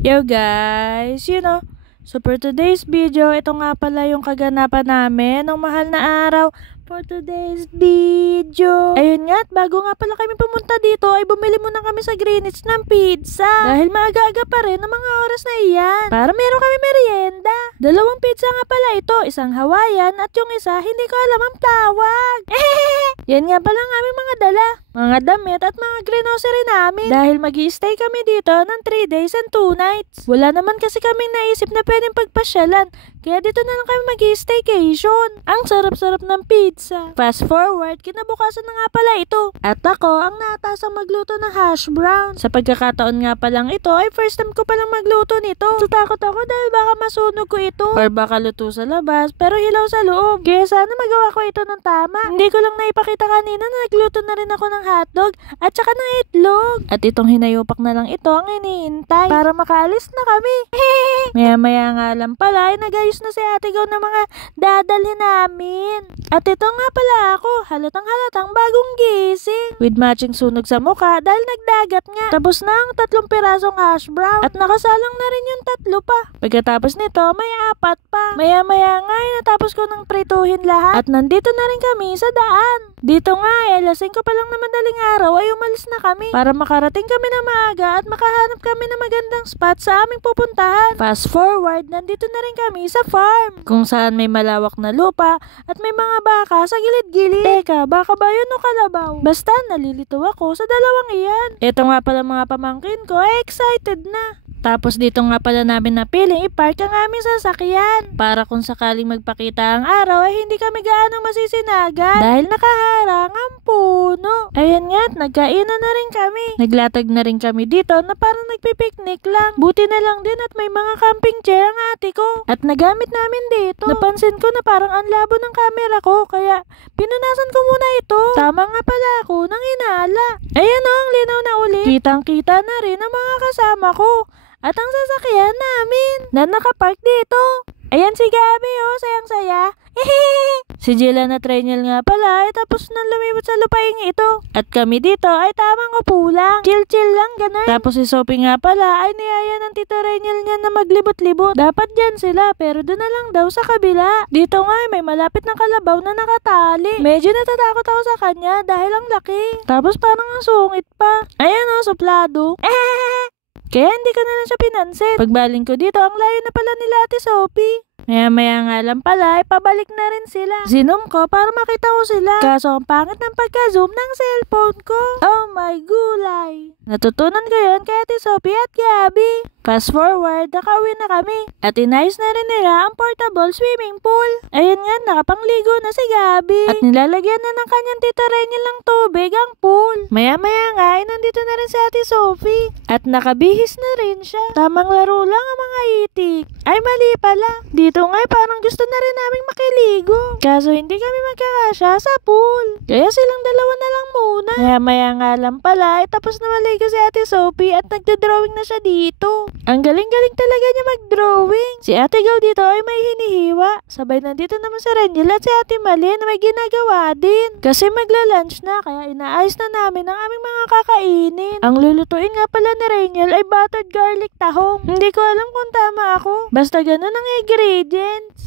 Yo guys, so for today's video, ito nga pala yung kaganapan namin ng mahal na araw for today's video. Ayun nga, at bago nga pala kami pumunta dito, ay bumili muna kami sa Greenwich ng pizza. Dahil maaga-aga pa rin ang mga oras na iyan. Para meron kami merienda. 2 pizza nga pala ito, isang Hawaiian at yung isa, hindi ko alam ang tawag. Yan nga pala ang aming mga dala. Mga damit at mga grocery namin. Dahil mag-i-stay kami dito ng 3 days and 2 nights. Wala naman kasi kaming naisip na pwedeng pagpasyalan. Kaya dito na lang kami mag-i-staycation. Ang sarap-sarap ng pizza. Fast forward, kinabukasan na nga pala ito. At ako ang natasang magluto ng hash brown. Sa pagkakataon nga palang ito, ay first time ko palang magluto nito. Tatakot ako dahil baka masunog ko ito. Or baka luto sa labas, pero hilaw sa loob. Kaya sana magawa ko ito ng tama. Hindi ko lang naipakita kanina na nagluto na rin ako ng hotdog at saka ng itlog. At itong hinayupak na lang ito ang iniintay para makaalis na kami. Maya-maya nga lang pala ay nagayos na si Ate Gaw ng mga dadalhin namin. At ito nga pala ako, halatang-halatang bagong gising. With matching sunog sa mukha dahil nagdagat nga. Tapos na ang 3 pirasong hash brown at nakasalang na rin yung 3 pa. Pagkatapos nito may 4 pa. Maya-maya nga ay natapos ko ng prituhin lahat at nandito na rin kami sa daan. Dito nga alas 5 pa lang na madaling araw ay umalis na kami para makarating kami na maaga at makahanap kami ng magandang spot sa aming pupuntahan. Fast forward, nandito na rin kami sa farm kung saan may malawak na lupa at may mga baka sa gilid-gilid. Teka, baka ba yun o kalabaw? Basta nalilito ako sa dalawang iyan. Ito nga pala mga pamangkin ko ay excited na. Tapos dito nga pala namin napiling i-park ang aming sasakyan para kung sakaling magpakita ang araw ay hindi kami gaano masisinagan dahil nakaharang ang puno. Ayan nga, nagkainan na rin kami. Naglatag na rin kami dito na parang nagpipiknik lang. Buti na lang din at may mga camping chair ang ate ko. At nagamit namin dito. Napansin ko na parang ang labo ng camera ko kaya pinunasan ko muna ito. Tama nga pala ako nang hinala. Ayan o, ang linaw na ulit. Kitang-kita na rin ang mga kasama ko. At ang sasakyan namin na nakapark dito. Ayan si Gabi sayang-saya. Si Jilla na Treniel nga pala ay tapos nang lumibot sa lupaing ito. At kami dito ay tamang upo lang. Chill-chill lang, ganun. Tapos si Sophie nga pala ay niyaya ng tita Reniel niya na maglibot-libot. Dapat dyan sila pero doon na lang daw sa kabila. Dito nga ay may malapit na kalabaw na nakatali. Medyo natatakot ako sa kanya dahil ang laki. Tapos parang ang sungit pa. Ayan suplado. Kaya hindi ko na lang siya pinansin. Pagbaling ko dito, ang layo na pala nila Ate Sophie. Maya-maya nga lang pala, ay pabalik na rin sila. Zinom ko para makita ko sila. Kaso ang pangit ng pagka-zoom ng cellphone ko. Oh my gulay. Natutunan ko yun kay Ate Sophie at Gabi. Fast forward, nakauwi na kami. At inayos na rin nila ang portable swimming pool. Ayun nga, nakapangligo na si Gabi. At nilalagyan na ng kanyang tita Reniel ng tubig ang pool. Maya-maya nga, ay nandito na rin si Ate Sophie. At nakabihis na rin siya. Tamang laro lang ang mga itik. Ay mali pala. Dito nga parang gusto na rin naming makiligo. Kaso hindi kami magkakasya sa pool. Kaya silang dalawa na lang muna. Maya-maya nga lang pala, ay tapos na maligo si Ate Sophie at nagdodrawing na siya dito. Ang galing-galing talaga niya mag-drawing. Si Ate Gaw dito ay may hinihiwa. Sabay nandito naman si Reniel at si Ate Mali na may ginagawa din. Kasi magla-lunch na kaya inaayos na namin ang aming mga kakainin. Ang lulutuin nga pala ni Reniel ay buttered garlic tahong. Hindi ko alam kung tama ako. Basta ganun ang ingredients.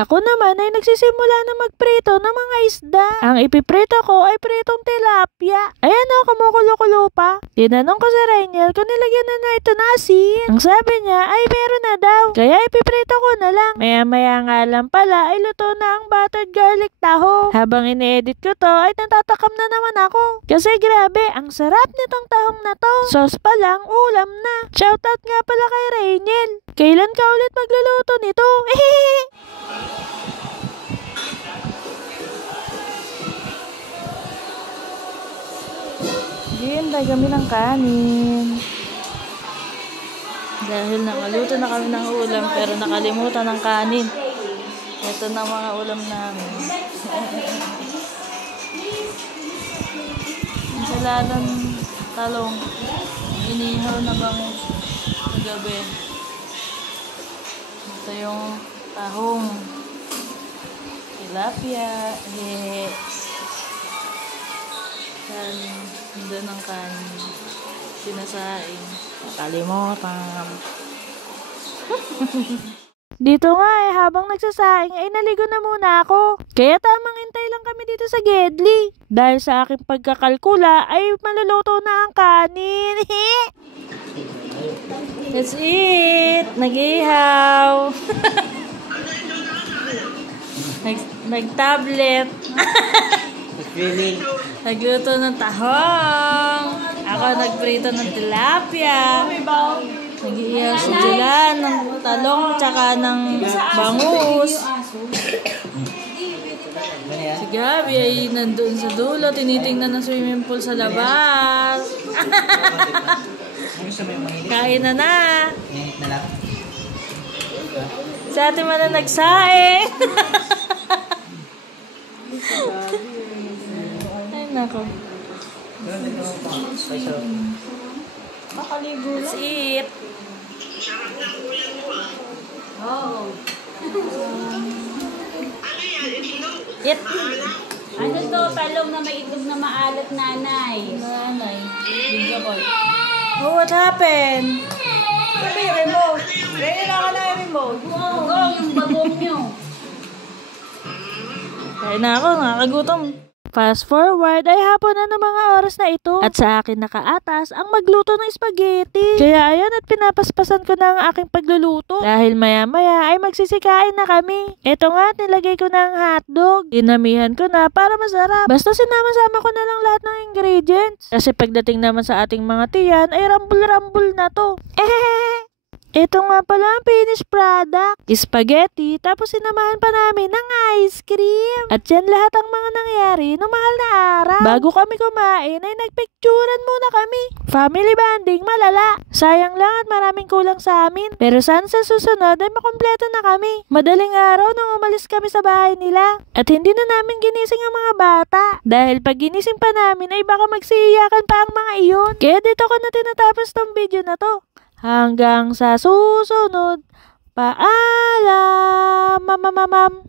Ako naman ay nagsisimula na magprito ng mga isda. Ang ipiprito ko ay pritong tilapia. Ayan kumukulo-kulo pa. Tinanong ko si Reniel kung nilagyan na ito na asin. Ang sabi niya ay meron na daw. Kaya ipiprito ko na lang. Maya-maya nga lang pala ay luto na ang buttered garlic tahong. Habang ine-edit ko to ay natatakam na naman ako. Kasi grabe, ang sarap nitong tahong na to. Sauce pa lang, ulam na. Shoutout nga pala kay Reniel. Kailan ka ulit magluluto nito? Hintay kami ng kanin. Dahil nakaluto na kami ng ulam pero nakalimutan ng kanin. Ito na mga ulam namin. Ensaladang talong. Inihaw na bangus kagabi. Ito yung tahong. Tilapia. Doon ang kanin. Sinasaing. Kalimutan. Dito nga habang nagsasaing ay naligo na muna ako. Kaya tamang hintay lang kami dito sa Gedli. Dahil sa aking pagkakalkula ay maluluto na ang kanin. That's it. Nag-ihaw. Nag-tablet. Nagluto ng tahong. Ako nagprito ng tilapia. Nag-iihaw si Julan ng talong tsaka ng bangus. Si Gabi ay nandun sa dulo. Tinitingnan ng swimming pool sa labas. Kain na na. Sa atin man na nagsaing. Ay nako. That's it. Oh. It. Ano to? Talong na may itlog na maalat, nanay. Nanay. Video ko. Oh, what happened? Ano yung remote? Ready na ako na yung remote. Wow, yung bagong nyo. Kain na ako, nakakagutom. Fast forward ay hapon na ng mga oras na ito. At sa akin nakaatas ang magluto ng spaghetti. Kaya ayan at pinapaspasan ko na ang aking pagluluto. Dahil maya maya ay magsisikain na kami. Ito nga nilagay ko na ang hotdog. Dinamihan ko na para masarap. Basta sinama-sama ko na lang lahat ng ingredients. Kasi pagdating naman sa ating mga tiyan ay rambul-rambul na to. Ito nga pala ang finished product. Spaghetti, tapos sinamahan pa namin ng ice cream. At yan lahat ang mga nangyari noong mahal na araw. Bago kami kumain ay nagpicturan muna kami. Family bonding malala. Sayang lang at maraming kulang sa amin. Pero sana sa susunod ay makumpleto na kami. Madaling araw nung umalis kami sa bahay nila. At hindi na namin ginising ang mga bata. Dahil pag ginising pa namin ay baka magsiiyakan pa ang mga iyon. Kaya dito ko na tinatapos tong video na to. Hanggang sa susunod. Paalam, mamamamam.